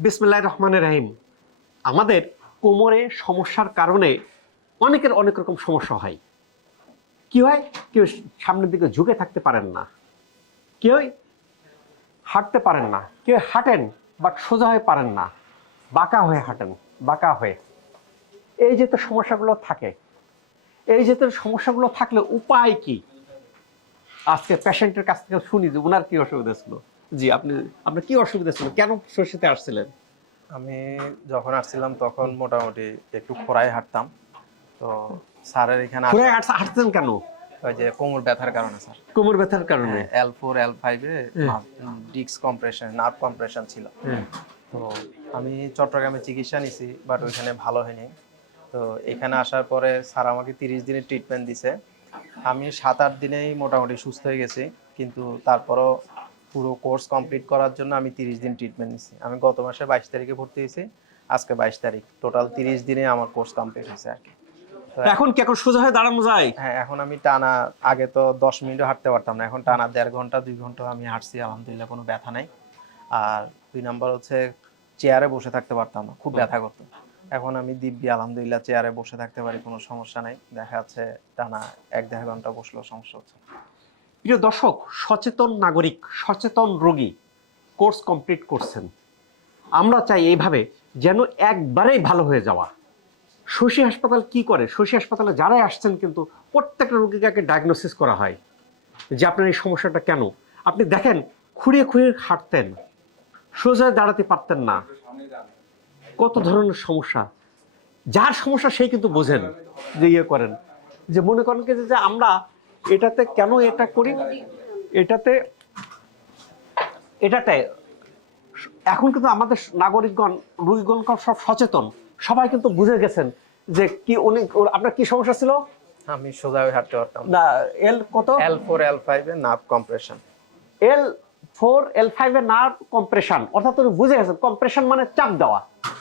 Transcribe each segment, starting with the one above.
বিসমিল্লাহ রহমানের রাহিম। আমাদের কোমরে সমস্যার কারণে অনেকের অনেক রকম সমস্যা হয়। কি হয়? কেউ সামনের দিকে ঝুঁকে থাকতে পারেন না। কেউ হাঁটতে পারেন না। কেউ হাঁটেন বাট সোজা হয়ে পারেন না। বাঁকা হয়ে হাঁটেন, বাঁকা হয়ে। এই যে তো সমস্যাগুলো থাকে। এই যে তো সমস্যাগুলো থাকলে উপায় কি? আজকে পেশেন্টের কাছ থেকে শুনি যে ওনার কি অসুবিধা ছিল? জি আপনি আপনার কি অসুবিধা ছিল? কেন সরষেতে আসছিলেন? আমি যখন আসছিলাম তখন মোটামুটি একটু খোড়ায় হাঁটতাম। তো স্যারের এখানে হাঁটছেন কেন? ওই যে কোমর ব্যথার কারণে স্যার। কোমর ব্যথার কারণে? এল ফোর এল ফাইভে ডিক্স কম্প্রেশন নার্ভ কম্প্রেশন ছিল। হ্যাঁ। তো আমি চট্টগ্রামে চিকিৎসা নিছি বাট ওইখানে ভালো হয়নি। তো এখানে আসার পরে স্যার আমাকে তিরিশ দিনের ট্রিটমেন্ট দিছে। আমি সাত আট দিনেই মোটামুটি সুস্থ হয়ে গেছি কিন্তু তারপরও পুরো কোর্স কমপ্লিট করার জন্য আমি তিরিশ দিন ট্রিটমেন্ট নিছি। আমি গত মাসে বাইশ তারিখে ভর্তি হয়েছি আজকে বাইশ তারিখ। টোটাল তিরিশ দিনে আমার কোর্স কমপ্লিট হয়েছে আর কি। এখন কি এখন সোজা হয়ে দাঁড়ানো যায়? হ্যাঁ এখন আমি টানা আগে তো দশ মিনিটও হাঁটতে পারতাম না এখন টানা দেড় ঘণ্টা দুই ঘণ্টা আমি হাঁটছি আলহামদুলিল্লাহ কোনো ব্যথা নাই। আর দুই নাম্বার হচ্ছে চেয়ারে বসে থাকতে পারতাম না খুব ব্যথা করতো। এখন আমি দিব্যি আলহামদুলিল্লাহ চেয়ারে বসে থাকতে পারি কোনো সমস্যা নাই। দেখা যাচ্ছে টানা এক দেড় ঘণ্টা বসলেও সমস্যা হচ্ছে। প্রিয় দর্শক, সচেতন নাগরিক, সচেতন রোগী কোর্স কমপ্লিট করছেন। আমরা চাই এইভাবে যেন একবারেই ভালো হয়ে যাওয়া। শশী হাসপাতাল কি করে? শশী হাসপাতালে যারাই আসছেন কিন্তু প্রত্যেকটা রোগীকে আগে ডায়াগনোসিস করা হয় যে আপনার এই সমস্যাটা কেন? আপনি দেখেন, খুঁড়িয়ে খুঁড়িয়ে হাঁটতেন, সোজা দাঁড়াতে পারতেন না। কত ধরনের সমস্যা? যার সমস্যা সেই কিন্তু বোঝেন, যে ইয়ে করেন। যে মনে করেন যে আমরা এটাতে কেন এটা করি? এটাতে এটাতে এখন কিন্তু আমাদের নাগরিকগণ রোগীগণ সব সচেতন। সবাই কিন্তু বুঝে গেছেন যে কি উনি আপনার কি সমস্যা ছিল? আমি সোজা হয়ে হাঁটতে পারতাম। না এল কত? এল ফোর এল ফাইভে nerve compression L four L five এর নার্ভ কম্প্রেশন অর্থাৎ উনি বুঝে গেছেন কম্প্রেশন মানে চাপ দেওয়া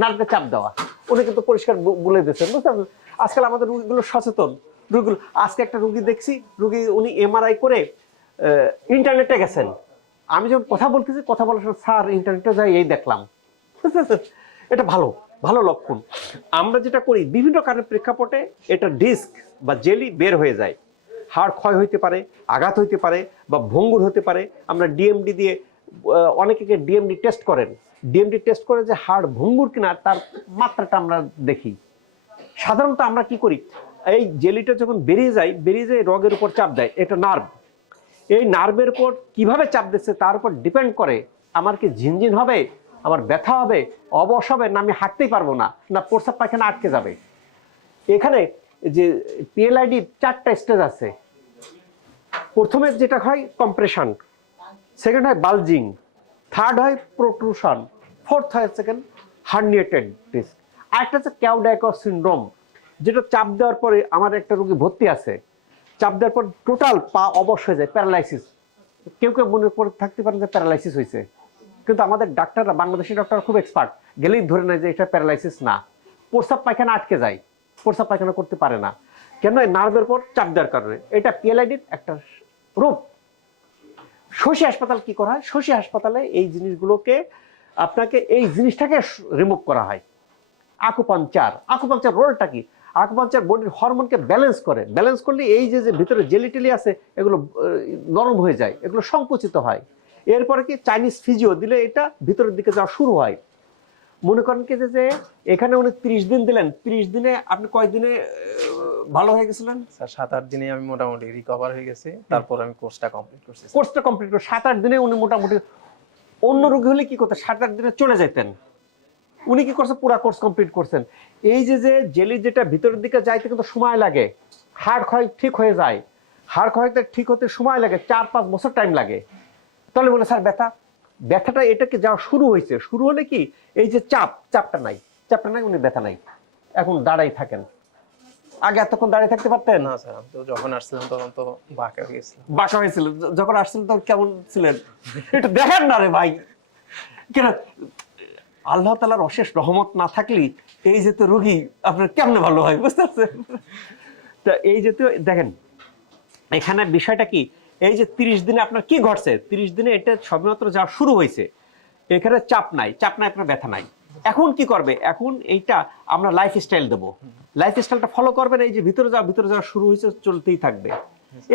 নার্ভে চাপ দেওয়া। উনি কিন্তু পরিষ্কার বলে দিয়েছেন বুঝতে পারছেন আজকাল আমাদের রুগীগুলো সচেতন। রুগীগুলো আজকে একটা রুগী দেখছি, রুগী উনি এমআরআই করে ইন্টারনেটে গেছেন। আমি যখন কথা বলতেছি, কথা বলার সময়, স্যার ইন্টারনেটে যাই, এই দেখলাম। এটা ভালো ভালো লক্ষণ। আমরা যেটা করি, বিভিন্ন কারণের প্রেক্ষাপটে এটা ডিস্ক বা জেলি বের হয়ে যায়। হাড় ক্ষয় হইতে পারে, আঘাত হইতে পারে বা ভঙ্গুর হতে পারে। আমরা ডিএমডি দিয়ে অনেকে ডিএমডি টেস্ট করেন। ডিএমডি টেস্ট করে যে হাড় ভঙ্গুর কিনা, তার মাত্রাটা আমরা দেখি। সাধারণত আমরা কি করি এই জেলিটা যখন বেরিয়ে যায় বেরিয়ে যায় রগের উপর চাপ দেয়, এটা নার্ভ। এই নার্ভের উপর কীভাবে চাপ দিচ্ছে, তার উপর ডিপেন্ড করে আমার কি ঝিনঝিন হবে, আমার ব্যথা হবে, অবশ হবে, না আমি হাঁটতেই পারব না না প্রস্রাব পায়খানা আটকে যাবে। এখানে যে পিএলআইডি চারটা স্টেজ আছে। প্রথমে যেটা হয় কম্প্রেশন সেকেন্ড হয় বালজিং থার্ড হয় প্রোট্রুশন ফোর্থ হয় সেকেন্ড হার্নিয়েটেড ডিস্ক আরেকটা হচ্ছে ক্যাউডাইকস সিন্ড্রোম যেটা চাপ দেওয়ার পরে আমার একটা রোগী ভর্তি আছে, চাপ দেওয়ার পর টোটাল পা অবশ হয়ে যায় প্যারালাইসিস কেউ কেউ মনে করে থাকতে পারেন যে প্যারালাইসিস হয়েছে। কিন্তু আমাদের ডাক্তাররা, বাংলাদেশি ডাক্তার খুব এক্সপার্ট গেলেই ধরে নেয় যে এটা প্যারালাইসিস না। প্রস্রাব পায়খানা আটকে যায়, প্রস্রাব পায়খানা করতে পারে না। কেন? নার্ভের পর চাপ দেওয়ার কারণে। এটা পিএলআইডির একটা রূপ শশী হাসপাতাল কি করা হয়? শশী হাসপাতালে এই জিনিসগুলোকে আপনাকে এই জিনিসটাকে রিমুভ করা হয়। আকুপাঞ্চার। আকুপাঞ্চার রোলটা কি? আকুপাঞ্চার বডির হরমোনকে ব্যালেন্স করে। ব্যালেন্স করলে এই যে যে ভিতরে জেলি টেলি আছে এগুলো নরম হয়ে যায় এগুলো সংকুচিত হয়। এরপরে কি চাইনিজ ফিজিও দিলে এটা ভিতরের দিকে যাওয়া শুরু হয়। মনে করেন কি যে এখানে উনি ত্রিশ দিন দিলেন ত্রিশ দিনে আপনি কয়দিনে ভালো হয়ে গেছিলেন? স্যার সাত আট দিনে আমি মোটামুটি রিকভার হয়ে গেছি। তারপর আমি কোর্সটা কমপ্লিট করছি। কোর্সটা কমপ্লিট করে সাত আট দিনে উনি মোটামুটি অন্য রোগী হলে কি করতেন? সাত আট দিনে চলে যেতেন উনি কি করছে? পুরো কোর্স কমপ্লিট করছেন। এই যে যে জেলি যেটা ভিতরের দিকে যাইতে কিন্তু সময় লাগে হাড় ক্ষয় ঠিক হয়ে যায়। হাড় ক্ষয়তে ঠিক হতে সময় লাগে চার পাঁচ বছর টাইম লাগে। তাহলে বলে স্যার ব্যথা? ব্যথাটা এটাকে যাওয়া শুরু হয়েছে। শুরু হলে কি? এই যে চাপ চাপটা নাই। চাপটা নাই উনি ব্যথা নাই। এখন দাঁড়াই থাকেন। আগে এতক্ষণ দাঁড়িয়ে থাকতে পারতেন? না স্যার তো যখন আসছিলাম তখন তো বাঁকা হয়ে গেছিলাম। বাসা হয়েছিল। যখন আসছিলেন তখন কেমন ছিলেন? একটু দেখেন না রে ভাই। কেন? আল্লাহ তালার অশেষ রহমত না থাকলে এই যে রোগী আপনার কেমনে ভালো হয় বুঝতে পারছেন? তা এই যে তো দেখেন, এখানে বিষয়টা কি? এই যে তিরিশ দিনে আপনার কি ঘটছে? তিরিশ দিনে এটা সবেমাত্র যাওয়া শুরু হয়েছে, এখানে চাপ নাই চাপ নাই, আপনার ব্যথা নাই। এখন কি করবে? এখন এইটা আমরা লাইফ স্টাইল দেবো। লাইফ স্টাইলটা ফলো করবেন, এই যে ভিতরে যাওয়া ভিতরে যাওয়া শুরু হয়েছে, চলতেই থাকবে।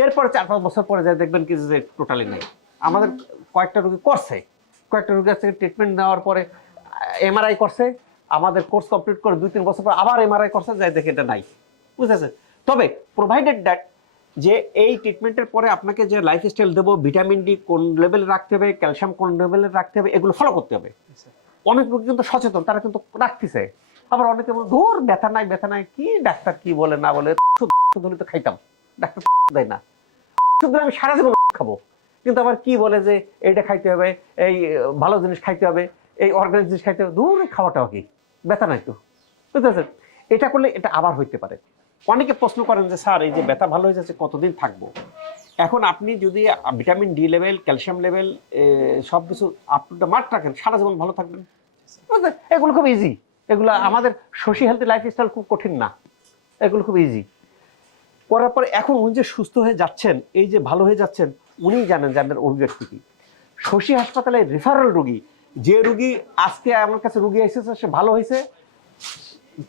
এরপরে চার পাঁচ বছর পরে যায় দেখবেন কি যে টোটালি নেই। আমাদের কয়েকটা রোগী করছে। কয়েকটা রোগী আছে ট্রিটমেন্ট নেওয়ার পরে এমআরআই করছে আমাদের কোর্স কমপ্লিট করে দুই তিন বছর পর আবার এমআরআই করছে যাই দেখে এটা নাই। বুঝতেছে তবে প্রোভাইডেড দ্যাট যে এই ট্রিটমেন্টের পরে আপনাকে যে লাইফ স্টাইল দেবো ভিটামিন ডি কোন লেভেলে রাখতে হবে ক্যালসিয়াম কোন লেভেলে রাখতে হবে এগুলো ফলো করতে হবে। অনেক লোক কিন্তু সচেতন তারা কিন্তু রাখতেছে। আবার অনেকে বলে ধর ব্যথা নাই ব্যথা নাই। কি ডাক্তার কি বলে না বলে ওষুধ তো খাইতাম। ডাক্তার দেয় না। শুধু আমি সারা জীবন খাব। কিন্তু আবার কি বলে যে এইটা খাইতে হবে এই ভালো জিনিস খাইতে হবে। এই অর্গানিক জিনিস খাইতে দূর খাওয়াটাও কি? ব্যথা নাই তো? বুঝতে পারছেন এটা করলে এটা আবার হইতে পারে। অনেকে প্রশ্ন করেন যে, স্যার, এই যে ব্যথা ভালো হয়ে যাচ্ছে কতদিন থাকব? এখন আপনি যদি vitamin D level, calcium level সব কিছু আপ টু দ্য মার্ক রাখেন, সারা জীবন ভালো থাকবেন? এগুলো খুব ইজি এগুলো আমাদের শশী হেলথি লাইফ স্টাইল খুব কঠিন না। এগুলো খুব ইজি করার পরে এখন উনি যে সুস্থ হয়ে যাচ্ছেন, এই যে ভালো হয়ে যাচ্ছেন, উনিই জানেন যে আপনার অভিব্যক্তি কি। শশী হাসপাতালে রেফারেল রোগী যে রুগী আজকে আমার কাছে রুগী এসেছে, সে ভালো হয়েছে।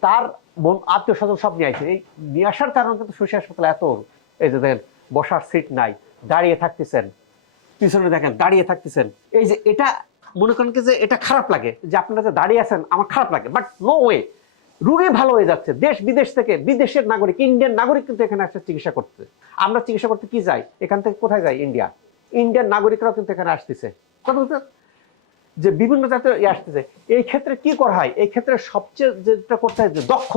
তার আত্মীয় স্বজন সব নিয়ে আসে এই নিয়ে আসার কারণে কিন্তু শশী হাসপাতালে এত এই যে দেখেন, বসার সিট নাই, দাঁড়িয়ে থাকতেছেন। পিছনে দেখেন, দাঁড়িয়ে থাকতেছেন। এই যে এটা, মনে করেন যে এটা খারাপ লাগে যে আপনারা যে দাঁড়িয়ে আছেন, আমার খারাপ লাগে। বাট নো ওয়ে রুগী ভালো হয়ে যাচ্ছে। দেশ বিদেশ থেকে বিদেশের নাগরিক ইন্ডিয়ান নাগরিক কিন্তু এখানে আসছে চিকিৎসা করতে। আমরা চিকিৎসা করতে কি যাই? এখান থেকে কোথায় যাই? ইন্ডিয়া ইন্ডিয়ান নাগরিকরাও কিন্তু এখানে আসতেছে। কথা যে বিভিন্ন জাতের ইয়ে আসতেছে। এই ক্ষেত্রে কি করা হয়? এই ক্ষেত্রে সবচেয়ে যেটা করতে হয় যে দক্ষ।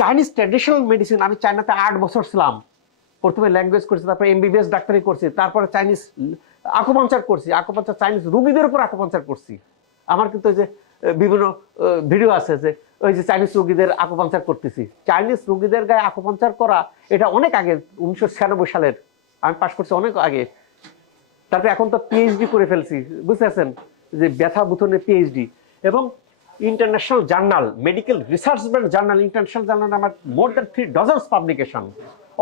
চাইনিজ ট্র্যাডিশনাল মেডিসিন আমি চায়নাতে আট বছর ছিলাম। প্রথমে ল্যাঙ্গুয়েজ করছি, তারপরে এমবিবিএস ডাক্তারি করছি, তারপরে চাইনিজ আকুপাঞ্চার করছি আকুপাঞ্চার চাইনিজ রুগীদের উপর আকুপাঞ্চার করছি। আমার কিন্তু যে বিভিন্ন ভিডিও আছে যে, ওই যে চাইনিজ রুগীদের আকুপাঞ্চার করতেছি। চাইনিজ রুগীদের গায়ে আকুপাঞ্চার করা, এটা অনেক আগে, উনিশশো ছিয়ানব্বই সালের, আমি পাশ করছি অনেক আগে। তারপরে এখন তো পিএইচডি করে ফেলছি বুঝতে পারছেন যে ব্যথা বুথনে পিএইচডি এবং international journal medical research journal international journal আমার more than three dozens publication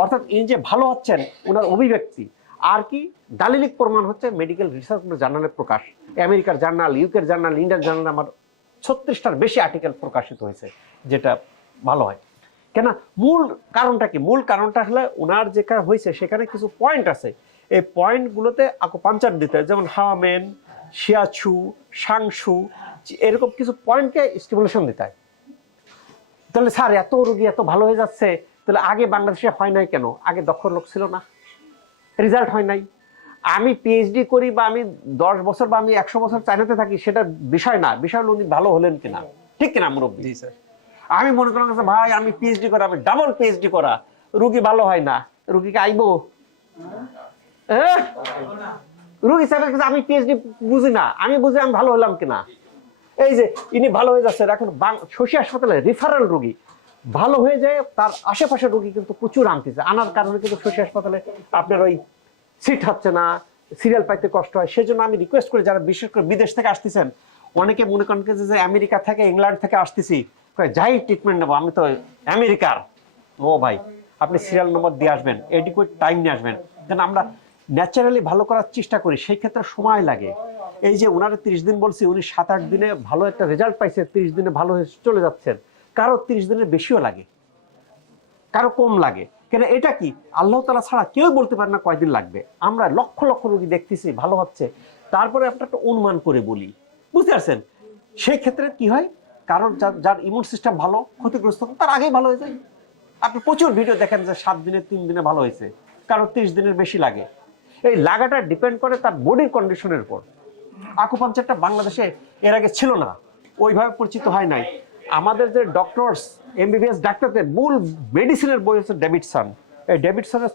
অর্থাৎ ইনি যে ভালো হচ্ছেন ওনার অভিব্যক্তি। আর কি, দালিলিক প্রমাণ হচ্ছে মেডিকেল রিসার্চ জার্নালের প্রকাশ। আমেরিকার জার্নাল ইউকের জার্নাল ইন্ডিয়ান জার্নাল আমার ছত্রিশটার বেশি আর্টিকেল প্রকাশিত হয়েছে, যেটা ভালো হয়। কেন মূল কারণটা কি? মূল কারণটা হলে ওনার যেখানে হয়েছে, সেখানে কিছু পয়েন্ট আছে। এই পয়েন্টগুলোতে পাঞ্চার দিতে যেমন হাওয়ামেন শিয়াছু সাংসু এরকম কিছু পয়েন্টকে স্টিমুলেশন দিতে হয়। তাহলে স্যার এত রোগী এত ভালো হয়ে যাচ্ছে তাহলে আগে বাংলাদেশে হয় নাই কেন? আগে দক্ষ লোক ছিল না। রেজাল্ট হয় নাই। আমি পিএইচডি করি বা আমি দশ বছর বা আমি একশো বছর চাইনাতে থাকি সেটা বিষয় না। বিষয় হলো উনি ভালো হলেন কিনা। ঠিক কিনা মুরব্বী? জি স্যার। আমি মনে করলাম ভাই আমি পিএইচডি করা আমি ডাবল পিএইচডি করা। রুগী ভালো হয় না। রুগীকে আইবো? হ্যাঁ? রুগী সাহেবের কাছে আমি পিএইচডি বুঝি না। আমি বুঝি আমি ভালো হলাম কিনা। এই যে ইনি ভালো হয়ে যাচ্ছে এখন শশী হাসপাতালে রেফারেল রুগী। ভালো হয়ে যায়, তার আশেপাশে রুগী কিন্তু প্রচুর আনতেছে। আনার কারণে কিন্তু শশী হাসপাতালে আপনার ওই সিট হচ্ছে না সিরিয়াল পাইতে কষ্ট হয়। সেই জন্য আমি রিকোয়েস্ট করি, যারা বিশেষ করে বিদেশ থেকে আসতেছেন, অনেকে মনে করেন যে আমেরিকা থেকে, ইংল্যান্ড থেকে আসতেছি যাই ট্রিটমেন্ট নেব, আমি তো আমেরিকার। ও ভাই, আপনি সিরিয়াল নম্বর দিয়ে আসবেন এডিকুয়েট টাইম নিয়ে আসবেন। কারণ আমরা ন্যাচারালি ভালো করার চেষ্টা করি, সেই ক্ষেত্রে সময় লাগে। এই যে ওনারা তিরিশ দিন বলছি, উনি সাত আট দিনে ভালো একটা রেজাল্ট পাইছে, তিরিশ দিনে ভালো হয়ে চলে যাচ্ছেন। কারও তিরিশ দিনের বেশিও লাগে, কারও কম লাগে। কেন, এটা কি? আল্লাহ তালা ছাড়া কেউ বলতে পারে না কয়দিন লাগবে। আমরা লক্ষ লক্ষ রোগী দেখতেছি, ভালো হচ্ছে। তারপরে আমরা একটা অনুমান করে বলি। বুঝতে পারছেন? সেই ক্ষেত্রে কি হয়? কারণ যার যার ইমিউন সিস্টেম ভালো, ক্ষতিগ্রস্ত, তার আগেই ভালো হয়ে যায়। আপনি প্রচুর ভিডিও দেখেন যে সাত দিনে, তিন দিনে ভালো হয়েছে। কারও তিরিশ দিনের বেশি লাগে। এই লাগাটা ডিপেন্ড করে তার বডির কন্ডিশনের উপর। আকুপাঞ্চারটা বাংলাদেশে এর আগে ছিল না, ওইভাবে পরিচিত হয় নাই। আমাদের যে ডক্টরস এমবিবিএস ডাক্তারদের মূল মেডিসিনের বই হচ্ছে ডেভিডসন এই ডেভিডসনের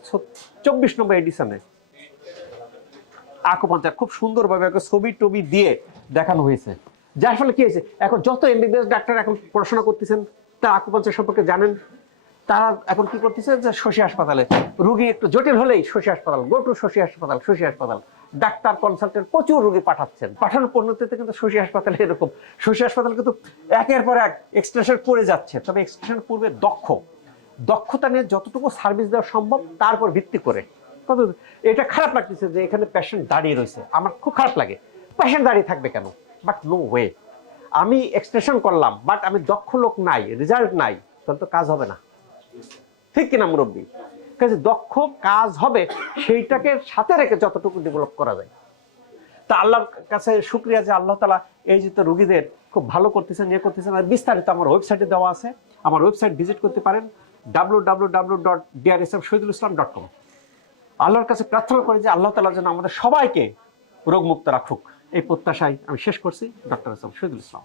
চব্বিশ নম্বর এডিশনে আকুপাঞ্চার খুব সুন্দরভাবে একটা ছবি টবি দিয়ে দেখানো হয়েছে। যার ফলে কি হয়েছে, এখন যত এমবিবিএস ডাক্তার এখন পড়াশোনা করতেছেন, তার আকুপাঞ্চার সম্পর্কে জানেন। তারা এখন কি করতেছে যে শশী হাসপাতালে, রুগী একটু জটিল হলেই শশী হাসপাতাল, গো টু শশী হাসপাতাল শশী হাসপাতাল। ডাক্তার কনসালটেন্ট প্রচুর রুগী পাঠাচ্ছেন। পাঠানোর পরিণতিতে কিন্তু শশী হাসপাতালে এরকম। শশী হাসপাতাল কিন্তু একের পর এক এক্সটেনশন করে যাচ্ছে। তবে এক্সটেনশন পূর্বে দক্ষ। দক্ষতা নিয়ে যতটুকু সার্ভিস দেওয়া সম্ভব তার উপর ভিত্তি করে। কত এটা খারাপ লাগতেছে যে এখানে পেশেন্ট দাঁড়িয়ে রয়েছে। আমার খুব খারাপ লাগে। পেশেন্ট দাঁড়িয়ে থাকবে কেন? বাট নো ওয়ে আমি এক্সটেনশন করলাম বাট আমি দক্ষ লোক নাই রেজাল্ট নাই তাহলে তো কাজ হবে না। ঠিক কিনা, মুরব্বী? কাজে দক্ষ কাজ হবে, সেইটাকে সাথে রেখে যতটুকু ডেভেলপ করা যায়। তা আল্লাহর কাছে শুক্রিয়া যে আল্লাহ তালা এই যে তো রুগীদের খুব ভালো করতেছেন ইয়ে করতেছেন, আর বিস্তারিত আমার ওয়েবসাইটে দেওয়া আছে। আমার ওয়েবসাইট ভিজিট করতে পারেন W W W dot DRSM Shahidul Islam dot com আল্লাহর কাছে প্রার্থনা করি যে আল্লাহ তালা যেন আমাদের সবাইকে রোগমুক্ত রাখুক। এই প্রত্যাশায় আমি শেষ করছি ডক্টর ইসলাম শহীদুল ইসলাম